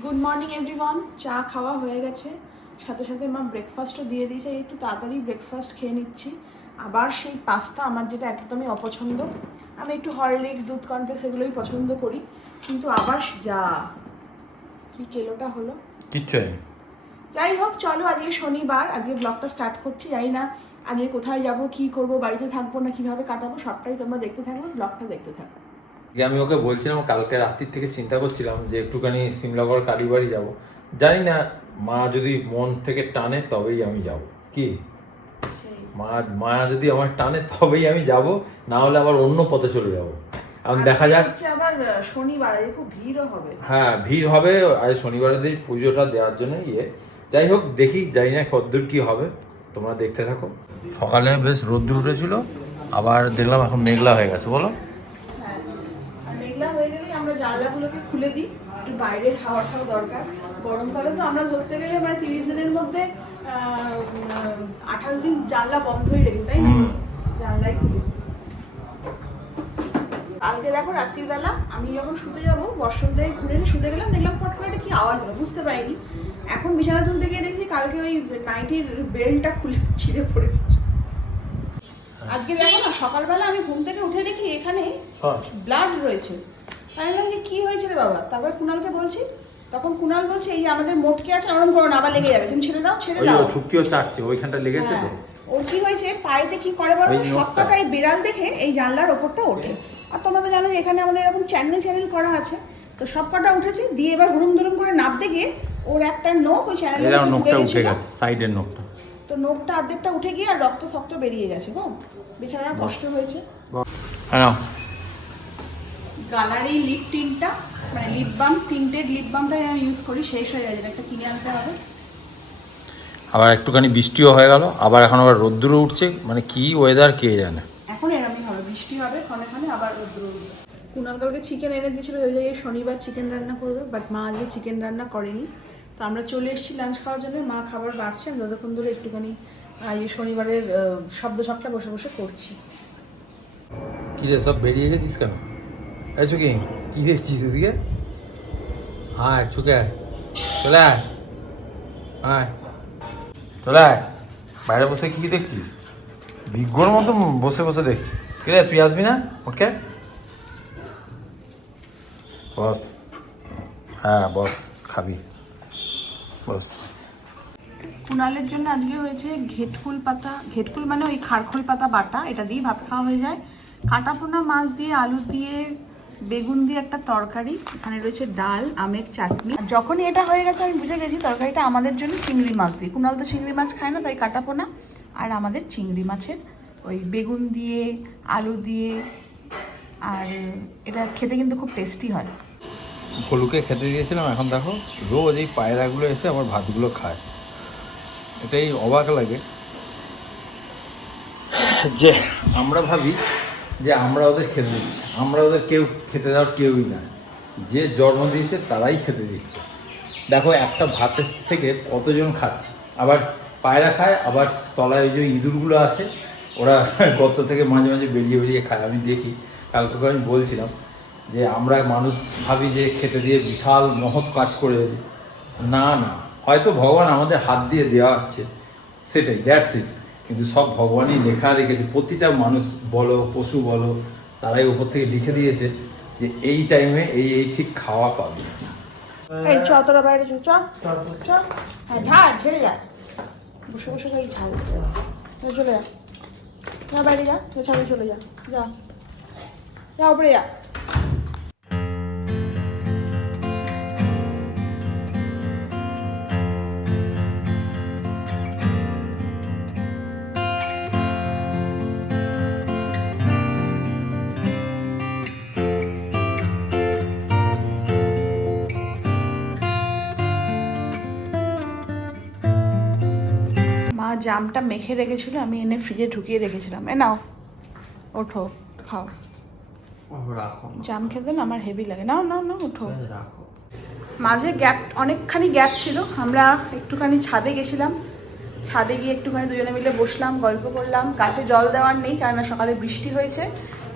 Good morning everyone চা খাওয়া হয়ে গেছে। সাথে সাথে মা ব্রেকফাস্টও দিয়ে দিয়েছে। একটু তাড়াতাড়ি ব্রেকফাস্ট খেয়ে নিচ্ছি। আবার সেই পাস্তা আমার যেটা একদমই অপছন্দ। আমি একটু হরলিক্স দুধ কনফ্লেক্স এগুলোই পছন্দ করি। কিন্তু আবার যা কি কেলোটা হলো? কিচ্ছু যাই হোক চলো আজকে শনিবার। আজকে ব্লগটা স্টার্ট করছি জানি না আজকে কোথায় যাব কি করব বাড়িতে থাকব না কীভাবে কাটাবো সবটাই তোমরা দেখতে থাকবে ব্লগটা দেখতে থাকো যে আমি ওকে বলছিলাম কালকে রাত্রির থেকে চিন্তা করছিলাম যে একটুখানি সিমলাগড় কালীবাড়ি যাব। জানি না মা যদি মন থেকে টানে তবেই আমি যাব। কি? মা মা যদি আমার টানে তবেই আমি যাব না হলে আবার অন্য পথে চলে যাব। এখন দেখা যাক। আবার শনিবার খুব ভিড়ও হবে। হ্যাঁ ভিড় হবে আর শনিবারের দিন পুজোটা দেওয়ার জন্য ইয়ে। যাই হোক দেখি জানি না কতদূর কি হবে। তোমরা দেখতে থাকো। সকালে বেশ রোদ্দুর উঠেছিল আবার দেখলাম এখন মেঘলা হয়ে গেছে বলো হ্যাঁ আর মেঘলা হয়ে গেলেই আমরা জানলাগুলোকে খুলে দিই একটু বাইরের হাওয়াটাও দরকার। গরমকালে তো আমরা ধরতে গেলে মানে তিরিশ দিনের মধ্যে আঠাশ দিন জানলা বন্ধই রেখে তাই না। জানলাই খুলি কালকে দেখো রাত্রিবেলা আমি যখন শুতে যাব বর্ষণ থেকে ঘুরে শুতে গেলাম দেখলাম ফট করে একটা কি আওয়াজ হলো বুঝতে পারিনি। এখন বিছানা তুলতে গিয়ে দেখছি কালকে ওই নাইটির বেল্টটা খুলে ছিঁড়ে পড়ে গেছে। আজকে দেখো না সকালবেলা আমি ঘুম থেকে উঠে দেখি এখানে ব্লাড রয়েছে। আমি বললাম যে কি হয়েছে রে বাবা? তারপর কুনালকে বলছি তখন কুনাল বলছে এই আমাদের মোটকে আছে ওরকম করো না আবার লেগে যাবে। তুমি ছেড়ে দাও ছেড়ে দাও ও ছুটকিও চাটছে ওইখানটা লেগেছে তো। হ্যাঁ। ওর কি হয়েছে পায়েতে কি করে বলো ওই এই বিড়াল দেখে এই জানলার ওপরটা ওঠে। আর তোমরা তো জানো এখানে আমাদের এরকম চ্যানেল চ্যানেল করা আছে। তো সবকটা উঠেছে দিয়ে এবার হুড়ুম দুরুম করে নাপতে গিয়ে ওর একটা নখ ওই চ্যানেলের নোকটা উঠে গেছে সাইডের নোকটা তো নখটা অর্ধেকটা উঠে গিয়ে আর রক্ত ফক্ত বেরিয়ে গেছে গো বেচারা কষ্ট হয়েছে। হ্যাঁ গালার এই লিপ টিনটা মানে লিপ বাম টিন্টেড লিপ বামটাই আমি ইউজ করি শেষ হয়ে গেছে একটা কিনে আনতে হবে। আবার একটুখানি বৃষ্টিও হয়ে গেল আবার এখন আবার রোদ্দুরও উঠছে মানে কি ওয়েদার কে জানে? এখন এরকমই হবে বৃষ্টি হবে ক্ষণে ক্ষণে আবার রোদ্র উঠবে। কুনাল কালকে চিকেন এনে দিয়েছিল ওই জায়গায় শনিবার চিকেন রান্না করবে বাট মা আজকে চিকেন রান্না করেনি। তো আমরা চলে এসেছি লাঞ্চ খাওয়ার জন্য মা খাবার বাড়ছে আমি ততক্ষণ ধরে একটুখানি এই শনিবারের শব্দ শখটা বসে বসে করছি। কি রে সব বেরিয়ে গেছিস কেন? এই চুকি, কি দেখছিস ওদিকে আয় চুকে আয় আয়। চলে আয়। বাইরে বসে কি দেখছিস? বিজ্ঞর মতো বসে বসে দেখছিস। কি রে, তুই আসবি না? ওকে? বস। হ্যাঁ বস, খাবি। বস। কুনালের জন্য আজকে হয়েছে ঘেটকুল পাতা ঘেটকুল মানে ওই খারখোল পাতা বাটা, এটা দিয়ে ভাত খাওয়া হয়ে যায়। কাটাপোনা মাছ দিয়ে আলু দিয়ে বেগুন দিয়ে একটা তরকারি, এখানে রয়েছে ডাল, আমের চাটনি। আর যখনই এটা হয়ে গেছে, আমি বুঝে গেছি তরকারিটা আমাদের জন্য চিংড়ি মাছ দিয়ে। কুনাল তো চিংড়ি মাছ খায় না, তাই কাটাপোনা আর আমাদের চিংড়ি মাছের ওই বেগুন দিয়ে, আলু দিয়ে, আর এটা খেতে কিন্তু খুব টেস্টি হয়। ভলুকে খেতে দিয়েছিলাম, এখন দেখো রোজ এই পায়রাগুলো এসে আমার ভাতগুলো খায়। এটাই অবাক লাগে যে আমরা ভাবি যে আমরা ওদের খেতে দিচ্ছি। আমরা ওদের কেউ খেতে দেওয়ার কেউই না। যে জন্ম দিয়েছে, তারাই খেতে দিচ্ছে। দেখো, একটা ভাতের থেকে কতজন খাচ্ছে? আবার পায়রা খায়, আবার তলায় ওই যে ইঁদুরগুলো আছে, ওরা গর্ত থেকে মাঝে মাঝে বেরিয়ে বেরিয়ে খায়। আমি দেখি, কালকে আমি বলছিলাম যে, আমরা মানুষ ভাবি যে খেতে দিয়ে বিশাল মহৎ কাজ করে। না না, হয়তো ভগবান আমাদের হাত দিয়ে দেওয়া হচ্ছে। সেটাই দ্যাটস ইট কিন্তু সব ভগবানই লেখা রেখেছে। প্রতিটা মানুষ বলো পশু বলো তারাই উপর থেকে লিখে দিয়েছে যে এই টাইমে এই এই ঠিক খাওয়া পাবে। এই চ তোরা বাইরে চ চ চ হ্যাঁ ঝাড় ছেড়ে যা। বসে বসে খাই ঝাড় চলে যা। যা বাইরে যা। যা চলে যা। যা। যা উপরে যা। জামটা মেখে রেখেছিল আমি এনে ফ্রিজে ঢুকিয়ে রেখেছিলাম। এ নাও ওঠো খাও। জাম খেতে না আমার হেভি লাগে। নাও নাও নাও ওঠো। রাখো। মাঝে গ্যাপ অনেকখানি গ্যাপ ছিল। আমরা একটুখানি ছাদে গেছিলাম। ছাদে গিয়ে একটুখানি দুজনে মিলে বসলাম গল্প করলাম। গাছে জল দেওয়ার নেই কারণ সকালে বৃষ্টি হয়েছে।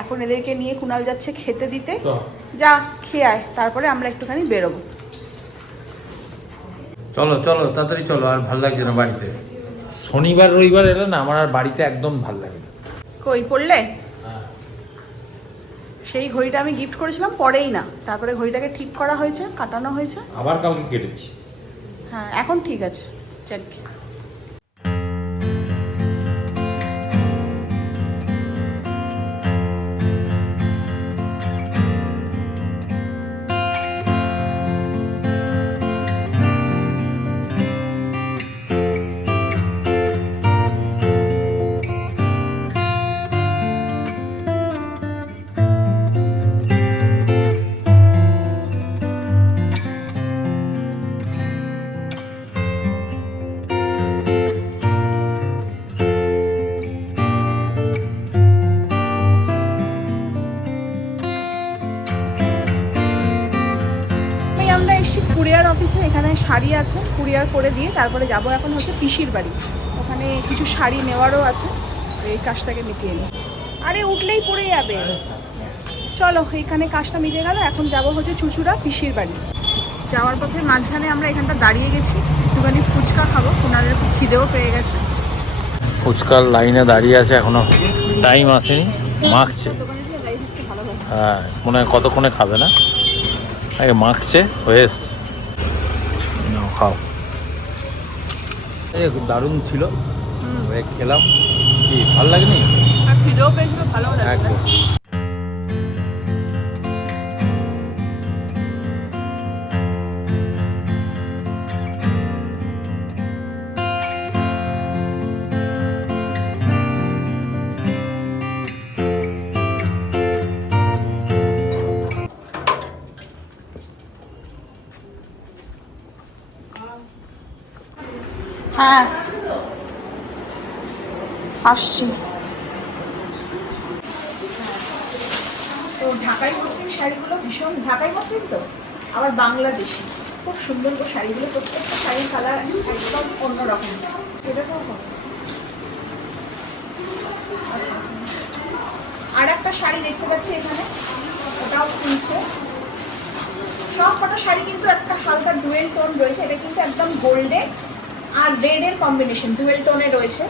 এখন এদেরকে নিয়ে কুনাল যাচ্ছে খেতে দিতে। যা খেয়ে আয়। তারপরে আমরা একটুখানি বেরোবো। চলো চলো তাড়াতাড়ি চলো আর ভালো লাগছে না বাড়িতে। শনিবার রবিবার এলে না আমার আর বাড়িতে একদম ভালো লাগে না। কই পড়লে? সেই ঘড়িটা আমি গিফট করেছিলাম পরেই না। তারপরে ঘড়িটাকে ঠিক করা হয়েছে কাটানো হয়েছে। আবার কালকে কেটেছি। হ্যাঁ এখন ঠিক আছে। চল অফিসে এখানে শাড়ি আছে কুরিয়ার করে দিয়ে তারপরে যাব এখন হচ্ছে পিসির বাড়ি। ওখানে কিছু শাড়ি নেওয়ারও আছে এই কাজটাকে মিটিয়ে নিই। আরে উঠলেই পড়ে যাবে। চলো এইখানে কাজটা মিটে গেল এখন যাব হচ্ছে চুচুড়া পিসির বাড়ি। যাওয়ার পথে মাঝখানে আমরা এখানটা দাঁড়িয়ে গেছি একটুখানি ফুচকা খাব ওনাদের খুব খিদেও পেয়ে গেছে। ফুচকার লাইনে দাঁড়িয়ে আছে এখনও। টাইম আসেনি মাখছে। হ্যাঁ মনে হয় কতক্ষণে খাবে না? আগে মাখছে হয়ে এসছে। খাও। এই দারুণ ছিল। খেলাম। কি ভালো লাগেনি। একদম। হ্যাঁ। আসছি। তো ঢাকাই মসলিন শাড়িগুলো ভীষণ, ঢাকাই মসলিন তো? আবার বাংলাদেশি। খুব সুন্দর করে শাড়িগুলো, প্রত্যেকটা শাড়ির কালার একদম অন্যরকম। এটা তো আচ্ছা। আর একটা শাড়ি দেখতে পাচ্ছি এখানে। ওটাও খুলছে। সব কটা শাড়ি কিন্তু একটা হালকা ডুয়েল টোন রয়েছে। এটা কিন্তু একদম গোল্ডে আর রেডের কম্বিনেশন ডুয়েল টোনে রয়েছে।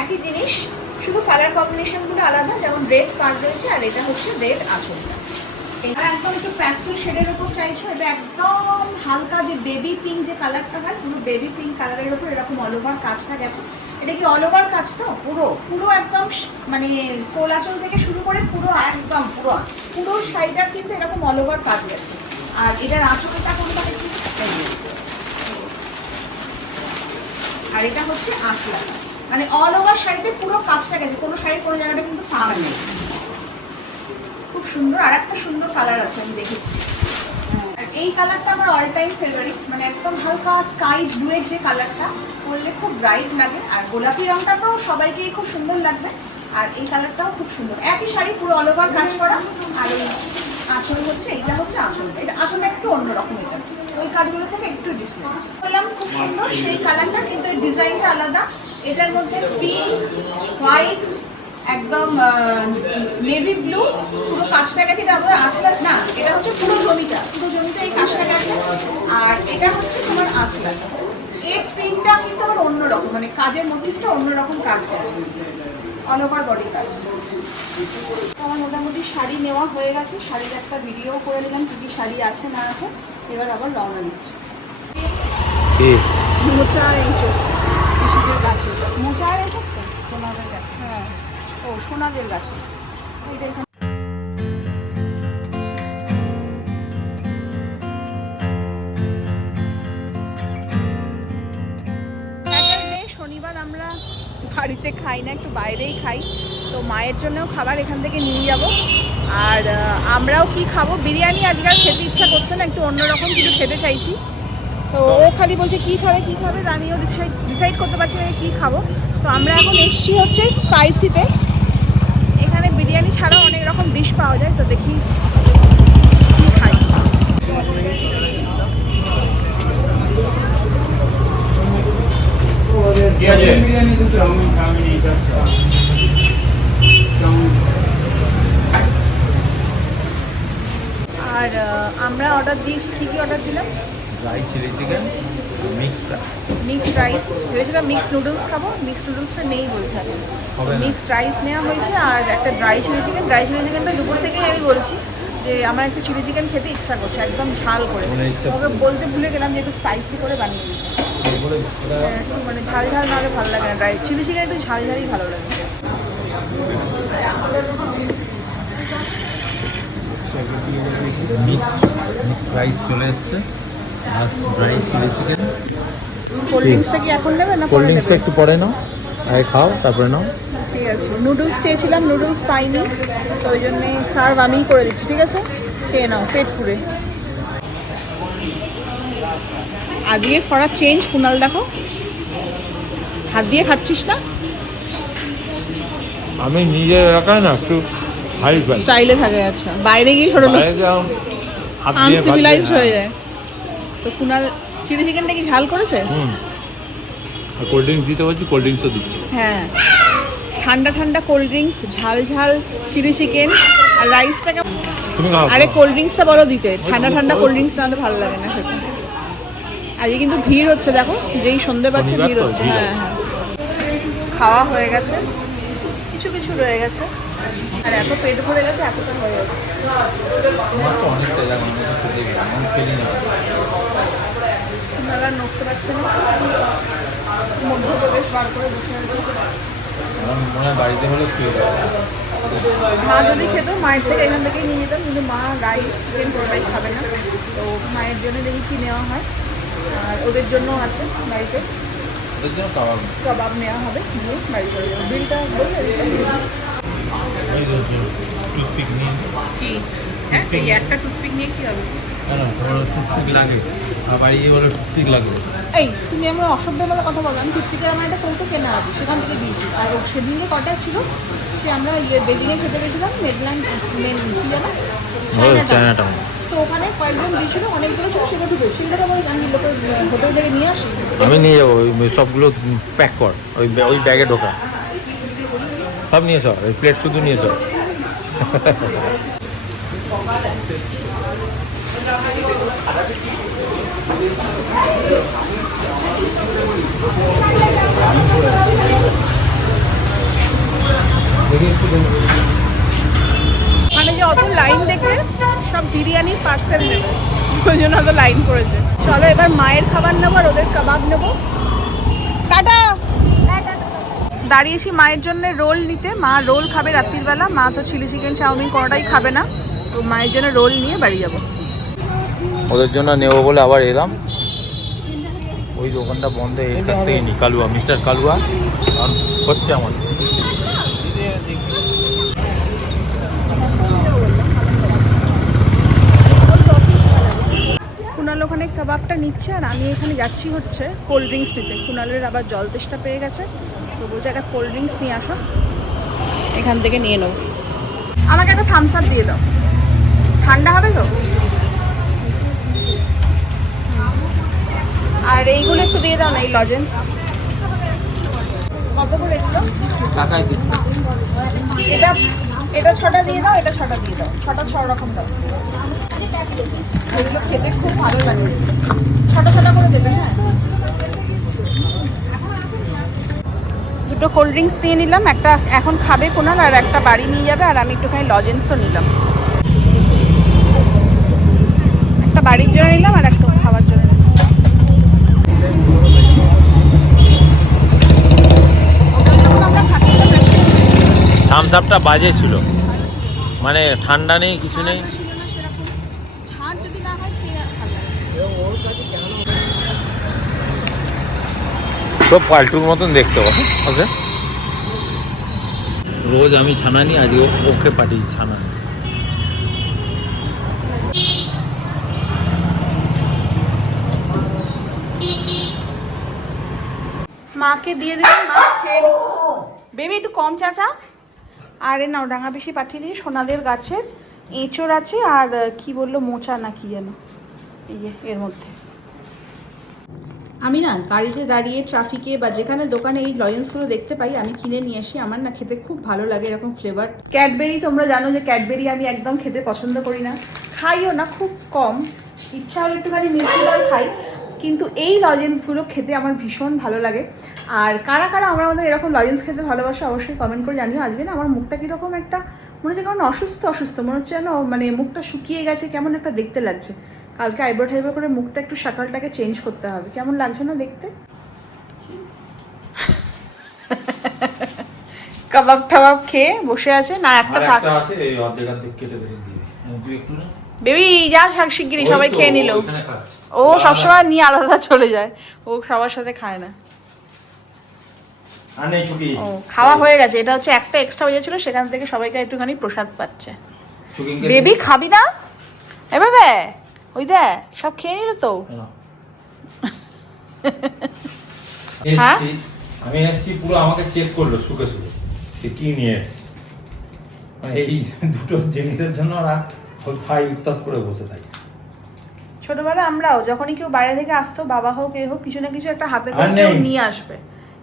একই জিনিস, শুধু কালার কম্বিনেশনগুলো আলাদা, যেমন রেড পার রয়েছে আর এটা হচ্ছে রেড আঁচল এটা একদম একটু প্যাস্টেল শেডের উপর চাইছো, এটা একদম হালকা যে বেবি পিঙ্ক যে কালারটা হয়, পুরো বেবি পিঙ্ক কালারের উপর এরকম অল ওভার কাজটা গেছে। এটা কি অল ওভার কাজ তো? পুরো পুরো একদম মানে কোলাচল থেকে শুরু করে পুরো একদম পুরো পুরো শাড়িটার কিন্তু এরকম অল ওভার কাজ গেছে। আর এটার আঁচলটা কোনটা দেখি এই যে। আর এটা হচ্ছে আঁচলা। মানে অল ওভার শাড়িতে পুরো কাজটা গেছে, কোনো শাড়ির কোনো জায়গাটা কিন্তু ফাঁকা নেই খুব সুন্দর আর একটা সুন্দর কালার আছে, আমি দেখেছি। এই কালারটা আমার অল টাইম ফেভারিট মানে একদম হালকা স্কাই ব্লুয়ের যে কালারটা পরলে খুব ব্রাইট লাগে। আর গোলাপি রংটা তো সবাইকেই খুব সুন্দর লাগবে। আর এই কালারটাও খুব সুন্দর। একই শাড়ি পুরো অল ওভার কাজ করা। আর এই আঁচল হচ্ছে এটা হচ্ছে আঁচল। এটা আঁচলটা একটু অন্যরকম এটা। ওই কাজগুলো থেকে একটু ডিফারেন্ট বললাম, খুব সুন্দর, সেই কালারটা কিন্তু ডিজাইনটা আলাদা। এটার মধ্যে পিঙ্ক হোয়াইট একদম নেভি ব্লু পুরো কাজটা গেছে এটা আমরা আঁচলা না, এটা হচ্ছে পুরো জমিটা পুরো জমিটা এই কাজটা গেছে আর এটা হচ্ছে তোমার আঁচলা। এর প্রিন্টটা কিন্তু আবার অন্যরকম মানে কাজের মোটিভটা অন্যরকম কাজ গেছে অল ওভার বডি কাজ। আমার মোটামুটি শাড়ি নেওয়া হয়ে গেছে। শাড়ির একটা ভিডিও করে নিলাম, কী কী শাড়ি আছে, না আছে। এবার আবার রওনা দিচ্ছি। মোচা এইসব কৃষিদের গাছে। মোচা আর এইসব তো সোনাদের গাছে। হ্যাঁ ও সোনাদের গাছে। ওইটা শনিবার আমরা বাড়িতে খাই না একটু বাইরেই খাই। মায়ের জন্যও খাবার এখান থেকে নিয়ে যাব। আর আমরাও কি খাব? বিরিয়ানি আজকাল খেতে ইচ্ছা করছে না একটু অন্যরকম কিছু খেতে চাইছি। তো ও খালি বলছে কি খাবে কি খাবে? তা আমিও ডিসাইড ডিসাইড করতে পারছি না কী খাব। তো আমরা এখন এসছি হচ্ছে স্পাইসিতে এখানে বিরিয়ানি ছাড়াও অনেক রকম ডিশ পাওয়া যায় তো দেখি কি খাই। আর আমরা অর্ডার দিয়েছি কী কী অর্ডার দিলাম? Dry chilli chicken mixed rice mixed rice ভেবেছিলাম মিক্সড নুডলস খাব মিক্সড নুডলসটা নেই বলছে। মিক্সড রাইস নেওয়া হয়েছে আর একটা dry chilli chicken dry chilli চিকেনটা দুপুর থেকেই আমি বলছি যে আমার একটু চিলি চিকেন খেতে ইচ্ছা করছে একদম ঝাল করে। ওকে বলতে ভুলে গেলাম যে একটু স্পাইসি করে বানিয়ে দিই। একটু মানে ঝাল ঝাল না হলে ভালো লাগে না। ড্রাই চিলি চিকেন একটু ঝাল ঝালই ভালো লাগে। মিক্সড মিক্সড রাইস চলে এসছে। Plus dry chilli chicken cold ড্রিঙ্কসটা কি এখন নেবে না কোল্ড ড্রিঙ্কসটা একটু পরে নাও। আগে খাও তারপরে নাও। ঠিক আছে। নুডলস চেয়েছিলাম নুডলস পাইনি। তো ওই জন্যে সার্ভ আমিই করে দিচ্ছি ঠিক আছে? খেয়ে নাও পেট পুরে আজকে ফরা চেঞ্জ কুনাল দেখো। হাত দিয়ে খাচ্ছিস না? আমি নিজের এলাকায় না একটু হাই ফাই স্টাইলে থাকে আচ্ছা। বাইরে গিয়ে ছোট লোক আনসিভিলাইজড হয়ে যায়। তো কুনাল চিলি চিকেনটা কি ঝাল করেছে? হুম। কোল্ড ড্রিঙ্কস দিতে বলছি কোল্ড ড্রিঙ্কসও দিচ্ছি। হ্যাঁ। ঠান্ডা ঠান্ডা কোল্ড ড্রিঙ্কস ঝাল ঝাল চিলি চিকেন আর রাইসটাকে তুমি খাও আরে কোল্ড ড্রিঙ্কসটা বলো দিতে। ঠান্ডা ঠান্ডা কোল্ড ড্রিঙ্কস না ভালো লাগে না খেতে। আজকে কিন্তু ভিড় হচ্ছে দেখো। যেই সন্ধে পাচ্ছে ভিড় হচ্ছে। হ্যাঁ হ্যাঁ। খাওয়া হয়ে গেছে। কিছু কিছু রয়ে গেছে। আর এত পেট ভরে গেছে এতটা হয়ে গেছে। আপনারা নড়তে পারছেন মধ্যপ্রদেশ বার করে বসে আছে। আমার বাড়িতে হলে শুয়ে মা যদি খেত মায়ের থেকে এখান থেকেই নিয়ে যেতাম কিন্তু মা রাইস চিকেন কোনোটাই খাবে না। তো মায়ের জন্য দেখি কি নেওয়া হয়। আর ওদের জন্য আছে বাড়িতে। ওদের জন্য কাবাব কাবাব নেওয়া হবে। নিয়ে বাড়ি চলে যাব। বিলটা বললে ওই তো টুথপিক নিয়ে। কি? একটা টুথপিক নিয়ে কি হবে? না না তোমার টুথপিক লাগে। আর বাড়ি গিয়ে বলে টুথপিক লাগবে। এই তুমি আমার অসভ্য বলে কথা বলো। আমি টুথপিকের আমার একটা কৌটো কেনা আছে সেখান থেকে দিয়েছি। আর সেদিনকে কটা ছিল সে আমরা ইয়ে বেজিংয়ে খেতে গেছিলাম মেডল্যান্ড মেন কি জানো চায়নাটাউন তো ওখানে কয়েকজন দিয়েছিল অনেকগুলো ছিল সেগুলো ঢুকে সেগুলো আমার আমি লোকের হোটেল থেকে নিয়ে আসি। আমি নিয়ে যাব, ওই সবগুলো প্যাক কর। ওই ওই ব্যাগে ঢোকা। সব নিয়ে চল ওই প্লেট শুধু নিয়ে চল মানে যে অত লাইন দেখে সব বিরিয়ানি পার্সেল নেবে। ওই জন্য অত লাইন করেছে। চলো এবার মায়ের খাবার নেব আর ওদের কাবাব নেব। টাটা! দাঁড়িয়েছি মায়ের জন্য রোল নিতে। মা রোল খাবে রাত্রির বেলা। মা তো চিলি চিকেন চাউমিন কোনোটাই খাবে না। তো মায়ের জন্য রোল নিয়ে বাড়ি যাব। ওদের জন্য নেব বলে আবার এলাম। ওই দোকানটা বন্ধ, এর কাছ থেকে নি, কালুয়া, মিস্টার কালুয়া। হচ্ছে আমার কুনাল ওখানে কাবাবটা নিচ্ছে আর আমি এখানে যাচ্ছি হচ্ছে কোল্ড ড্রিঙ্কস নিতে। কুনালের আবার জল তেষ্টা পেয়ে গেছে। তো বলছে একটা কোল্ড ড্রিঙ্কস নিয়ে আসো। এখান থেকে নিয়ে নেব আমাকে একটা থামস আপ দিয়ে দাও। ঠান্ডা হবে তো? আর এইগুলো একটু দিয়ে দাও না এই লজেন্স কত করে এগুলো? এটা এটা ছটা দিয়ে দাও এটা ছটা দিয়ে দাও। ছটা ছ রকম দাও। এগুলো খেতে খুব ভালো লাগে। ছটা ছটা করে দেবে হ্যাঁ? দুটো কোল্ড ড্রিঙ্কস নিয়ে নিলাম একটা এখন খাবে কোনাল আর একটা বাড়ি নিয়ে যাবে আর আমি একটুখানি লজেন্সও নিলাম। একটা বাড়ির জন্য নিলাম আর একটা খাওয়ার জন্য। থামস আপটা বাজে ছিল মানে ঠান্ডা নেই কিছু নেই ঝাঁঝ যদি না হয় খেয়ে আর ভালো লাগে সব পাল্টুর মতন দেখতে হবে ওকে? রোজ আমি ছানা নিই আজকে ও- ওকে পাঠিয়েছি ছানা। মাকে দিয়ে দিলাম মা খেয়ে বেবি একটু কম চাচা। আর এ নাও ডাঙা বেশি পাঠিয়ে দিই সোনাদের গাছের এঁচড় আছে আর কি বলল মোচা না কি যেন। এই যে এর মধ্যে। আমি না গাড়িতে দাঁড়িয়ে ট্রাফিকে বা যেখানে দোকানে এই লজেন্সগুলো দেখতে পাই, আমি কিনে নিয়ে আসি। আমার না খেতে খুব ভালো লাগে এরকম ফ্লেভার ক্যাডবেরি তোমরা জানো যে ক্যাডবেরি আমি একদম খেতে পছন্দ করি না। খাইও না, খুব কম। ইচ্ছা হলে একটুখানি মিল্কি বার খাই। কিন্তু এই লজেন্সগুলো খেতে আমার ভীষণ ভালো লাগে। আর কারা কারা আমরা আমাদের এরকম লজেন্স খেতে ভালোবাসো, অবশ্যই কমেন্ট করে জানিও। আজকে না আমার মুখটা কীরকম একটা, মনে হচ্ছে কেমন অসুস্থ অসুস্থ মনে হচ্ছে যেন মানে মুখটা শুকিয়ে গেছে, কেমন একটা দেখতে লাগছে। কালকে আইব্রো টাইব্রো করে মুখটা একটু সকালটাকে চেঞ্জ করতে হবে। কেমন লাগছে না দেখতে? কাবাব টাবাব খেয়ে বসে আছে না একটা থাক। আছে এই অর্ধেক অর্ধেক কেটে দিয়ে দিই। হ্যাঁ, একটু না। বেবি যা শাক শিগগিরি সবাই খেয়ে নিল। ও সবসময় নিয়ে আলাদা চলে যায়। ও সবার সাথে খায় না। আর নেই চুকি ও খাওয়া হয়ে গেছে। এটা হচ্ছে একটা এক্সট্রা হয়ে যাচ্ছিল সেখান থেকে সবাইকে একটুখানি প্রসাদ পাচ্ছে। বেবি খাবি না? এভাবে ওই দে সব খেয়ে নিল তো। হ্যাঁ। হ্যাঁ? আমি এসছি পুরো আমাকে চেক করল শুকে যে কি নিয়ে এসছি। মানে এই দুটো জিনিসের জন্য ওরা ভাই উত্তাস করে বসে থাকে। ছোটবেলা আমরাও যখনই কেউ বাইরে থেকে আসতো বাবা হোক এ হোক কিছু না কিছু একটা হাতে করে কেউ নিয়ে আসবে।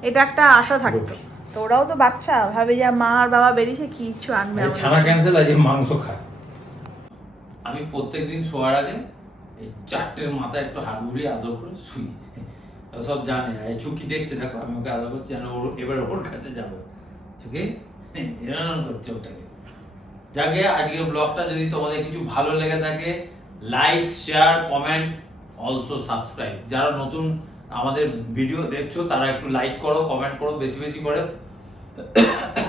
এটা একটা আশা থাকতো। তো ওরাও তো বাচ্চা ভাবে যে মা আর বাবা বেরিয়েছে কিছু আনবে ছানা ক্যান্সেল আছে মাংস খায়। আমি প্রত্যেকদিন শোয়ার আগে এই চারটের মাথায় একটু হাত ঘুরিয়ে আদর করে শুই। সব জানে এই চুকি দেখছে দেখো আমি ওকে আদর করছি যেন ওর এবার ওর কাছে যাব। চুকি? এরকম করছে ওটাকে। যাকে আজকের ব্লগটা যদি তোমাদের কিছু ভালো লেগে থাকে like share comment also subscribe যারা নতুন আমাদের ভিডিও দেখছ তারা একটু লাইক করো কমেন্ট করো বেশি বেশি করে।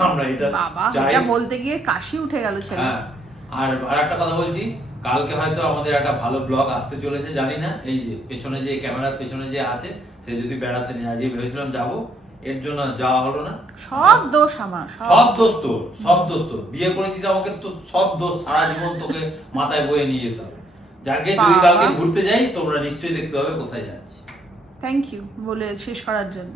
আমরা এটা বাবা এটা বলতে গিয়ে কাশি উঠে গেল ছেলে। হ্যাঁ আর আর একটা কথা বলছি কালকে হয়তো আমাদের একটা ভালো ব্লগ আসতে চলেছে জানি না। এই যে পেছনে যে ক্যামেরার পেছনে যে আছে সে যদি বেড়াতে নিয়ে আজকে ভেবেছিলাম যাব এর জন্য যাওয়া হলো না। সব দোষ আমার সব। দোষ তোর সব দোষ তোর। বিয়ে করেছিস আমাকে তো সব দোষ সারা জীবন তোকে মাথায় বয়ে নিয়ে যেতে হবে। যাকে যদি কালকে ঘুরতে যাই তোমরা নিশ্চয়ই দেখতে হবে কোথায় যাচ্ছি। থ্যাংক ইউ বলে শেষ করার জন্য।